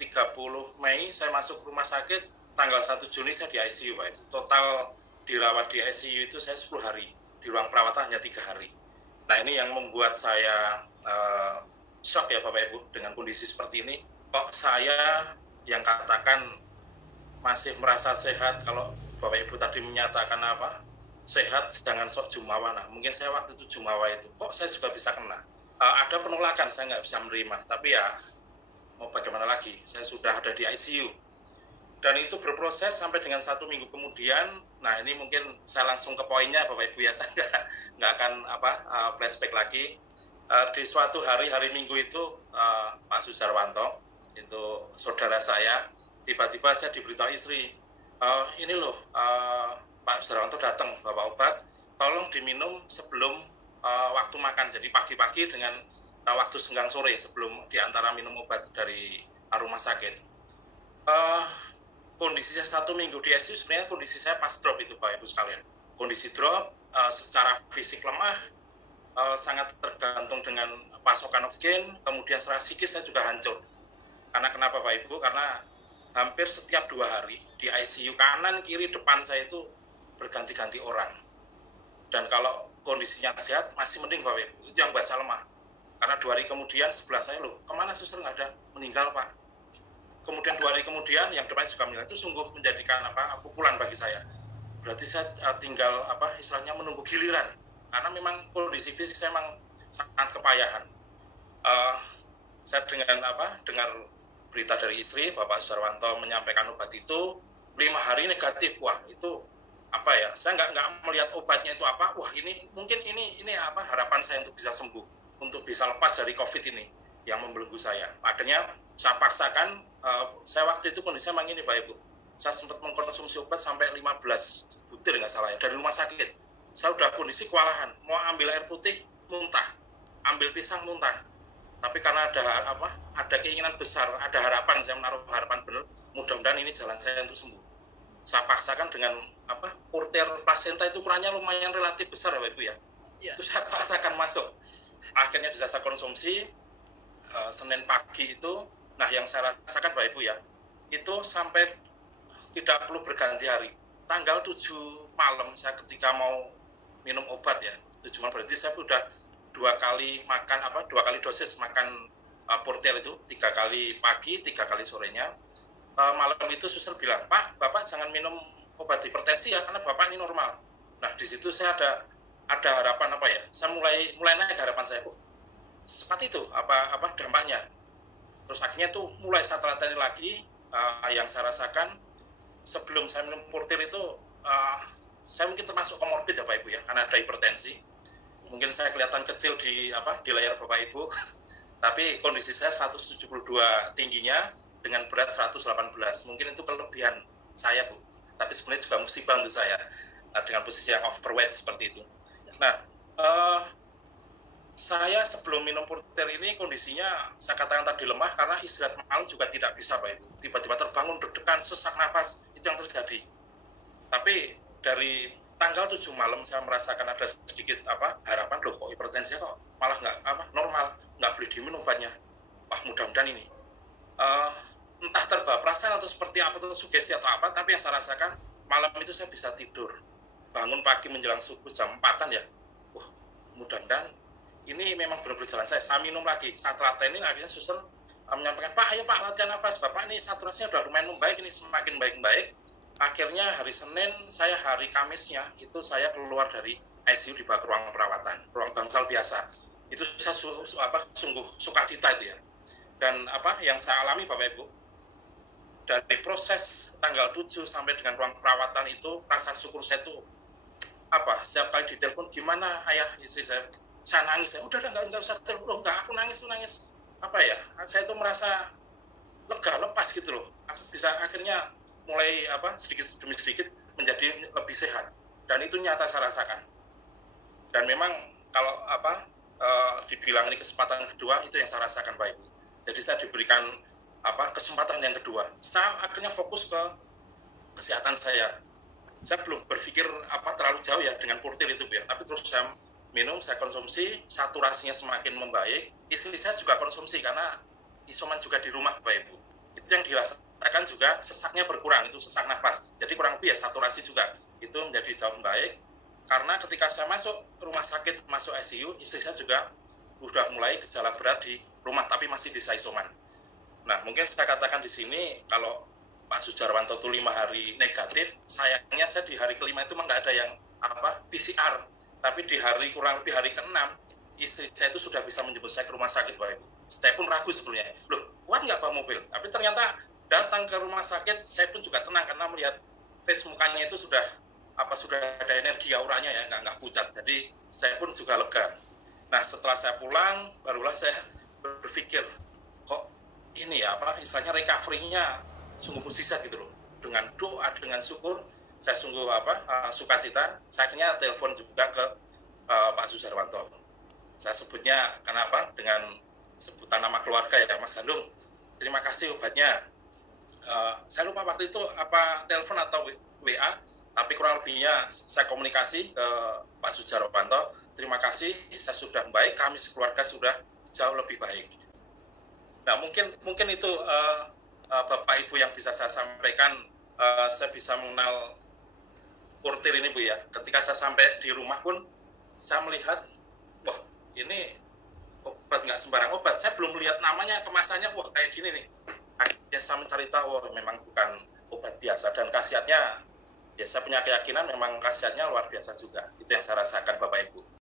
30 Mei saya masuk rumah sakit, tanggal 1 Juni saya di ICU, Pak Ibu. Total dirawat di ICU itu saya 10 hari, di ruang perawatan hanya 3 hari. Nah, ini yang membuat saya shock ya Bapak Ibu, dengan kondisi seperti ini. Kok saya yang katakan masih merasa sehat, kalau Bapak Ibu tadi menyatakan apa? Sehat, jangan sok jumawa. Nah, mungkin saya waktu itu jumawa itu, kok saya juga bisa kena. Ada penolakan, saya nggak bisa menerima. Tapi ya, mau bagaimana lagi, saya sudah ada di ICU. Dan itu berproses sampai dengan 1 minggu kemudian. Nah, ini mungkin saya langsung ke poinnya Bapak Ibu ya, saya nggak akan flashback lagi. Di suatu hari Minggu itu, Pak Sujarwanto, itu saudara saya, tiba-tiba saya diberitahu istri, ini loh, Pak Sujarwanto datang bawa obat, tolong diminum sebelum waktu makan, jadi pagi-pagi dengan waktu senggang sore sebelum diantara minum obat dari rumah sakit. Kondisi saya 1 minggu di ICU, sebenarnya kondisi saya pas drop itu Pak Ibu sekalian. Kondisi drop, secara fisik lemah, sangat tergantung dengan pasokan oksigen, kemudian secara psikis saya juga hancur. Karena kenapa Pak Ibu? Karena hampir setiap 2 hari di ICU kanan, kiri, depan saya itu berganti-ganti orang. Dan kalau kondisinya sehat, masih mending Pak Ibu. Itu yang bahasa lemah. Karena 2 hari kemudian sebelah saya, loh, kemana suster nggak ada? Meninggal Pak. Kemudian 2 hari kemudian yang depannya juga meninggal. Itu sungguh menjadikan pukulan bagi saya. Berarti saya tinggal istilahnya menunggu giliran. Karena memang kondisi fisik saya memang sangat kepayahan. Saya dengar berita dari istri, Bapak Sujarwanto menyampaikan obat itu 5 hari negatif. Wah, itu saya nggak melihat obatnya itu apa. Wah, ini mungkin ini harapan saya untuk bisa sembuh, untuk bisa lepas dari COVID ini yang membelenggu saya. Akhirnya saya paksakan, saya waktu itu kondisinya memang ini Pak Ibu. Saya sempat mengkonsumsi obat sampai 15 butir nggak salah ya, dari rumah sakit. Saya udah kondisi kewalahan, mau ambil air putih muntah, ambil pisang muntah. Tapi karena ada keinginan besar, ada harapan, saya menaruh harapan benar, mudah-mudahan ini jalan saya untuk sembuh. Saya paksakan dengan portir plasenta itu ukurannya lumayan relatif besar ya Pak Ibu ya. Itu saya paksakan masuk. Akhirnya bisa saya konsumsi Senin pagi itu. Nah, yang saya rasakan Pak Ibu ya, itu sampai tidak perlu berganti hari. Tanggal 7 malam saya ketika mau minum obat ya, 7 malam berarti saya sudah 2 kali makan 2 kali dosis makan portir itu, 3 kali pagi, 3 kali sorenya. Malam itu suster bilang, Pak, Bapak jangan minum obat hipertensi ya, karena Bapak ini normal. Nah, di situ saya ada harapan saya mulai naik harapan saya, seperti itu dampaknya. Terus akhirnya tuh mulai saya telatani lagi, yang saya rasakan sebelum saya minum portir itu, saya mungkin termasuk komorbid ya Pak Ibu ya, karena ada hipertensi. Mungkin saya kelihatan kecil di layar Bapak Ibu, tapi kondisi saya 172 tingginya dengan berat 118. Mungkin itu kelebihan saya Bu, tapi sebenarnya juga musibah untuk saya dengan posisi yang overweight seperti itu. Nah, saya sebelum minum portir ini kondisinya saya katakan tadi lemah karena istirahat malam juga tidak bisa Pak Ibu. Tiba-tiba terbangun deg-degan, sesak napas, itu yang terjadi. Tapi dari tanggal 7 malam saya merasakan ada sedikit harapan, loh kok hipertensi kok malah nggak normal, nggak boleh diminum obatnya. Wah, mudah-mudahan ini entah terbawa perasaan atau seperti apa, atau sugesti atau apa, tapi yang saya rasakan malam itu saya bisa tidur, bangun pagi menjelang subuh jam 4-an ya. Wah, mudah-mudahan ini memang benar-benar jalan saya minum lagi. Saat latihan ini akhirnya suster menyampaikan, Pak, ayo Pak latihan napas, Bapak ini saturasinya udah lumayan membaik, ini semakin baik-baik. Akhirnya hari Senin, hari Kamisnya itu saya keluar dari ICU dibawa ke ruang perawatan, ruang bangsal biasa. Itu saya sungguh sukacita itu ya. Dan yang saya alami Bapak Ibu, dari proses tanggal 7 sampai dengan ruang perawatan itu, rasa syukur saya itu setiap kali ditelepon, gimana ayah istri saya nangis, udah nggak usah telepon, aku nangis. Saya itu merasa lega, lepas gitu loh. Aku bisa akhirnya mulai sedikit demi sedikit menjadi lebih sehat, dan itu nyata saya rasakan. Dan memang kalau dibilang ini kesempatan kedua, itu yang saya rasakan Pak Ibu. Jadi saya diberikan kesempatan yang kedua. Saya akhirnya fokus ke kesehatan saya. Saya belum berpikir terlalu jauh ya dengan portir itu ya, tapi terus saya minum, saya konsumsi, saturasinya semakin membaik. Istri saya juga konsumsi karena isoman juga di rumah Bapak Ibu. yang dirasakan juga sesaknya berkurang, itu sesak nafas. Jadi kurang lebih ya saturasi juga itu menjadi jauh baik. Karena ketika saya masuk rumah sakit, masuk ICU, istri saya juga sudah mulai gejala berat di rumah, tapi masih bisa isoman. Nah, mungkin saya katakan di sini, kalau Pak Sujarwanto itu 5 hari negatif, sayangnya saya di hari kelima itu nggak ada yang PCR, tapi di hari kurang lebih hari ke-6, istri saya itu sudah bisa menjemput saya ke rumah sakit, Bapak Ibu. Saya pun ragu sebelumnya, loh, kuat nggak bawa mobil? Tapi ternyata datang ke rumah sakit, saya pun juga tenang karena melihat face mukanya itu sudah ada energi auranya ya, nggak pucat. Jadi saya pun juga lega. Nah, setelah saya pulang, barulah saya berpikir, kok ini ya istilahnya recovery-nya sungguh musisa gitu loh. Dengan doa, dengan syukur, saya sungguh sukacita. Saya akhirnya telepon juga ke Pak Sujarwanto. Saya sebutnya kenapa dengan sebutan nama keluarga ya, Mas Handung. Terima kasih obatnya. Saya lupa waktu itu apa telepon atau WA, tapi kurang lebihnya saya komunikasi ke Pak Sujarwanto. Terima kasih, saya sudah baik, kami sekeluarga sudah jauh lebih baik. Nah, mungkin itu Bapak Ibu yang bisa saya sampaikan. Saya bisa mengenal portir ini, Bu ya. Ketika saya sampai di rumah pun saya melihat, wah ini obat nggak sembarang obat. Saya belum melihat namanya, kemasannya, wah kayak gini nih. Akhirnya saya mencari tahu, wah memang bukan obat biasa, dan khasiatnya, ya saya punya keyakinan memang khasiatnya luar biasa juga. Itu yang saya rasakan, Bapak Ibu.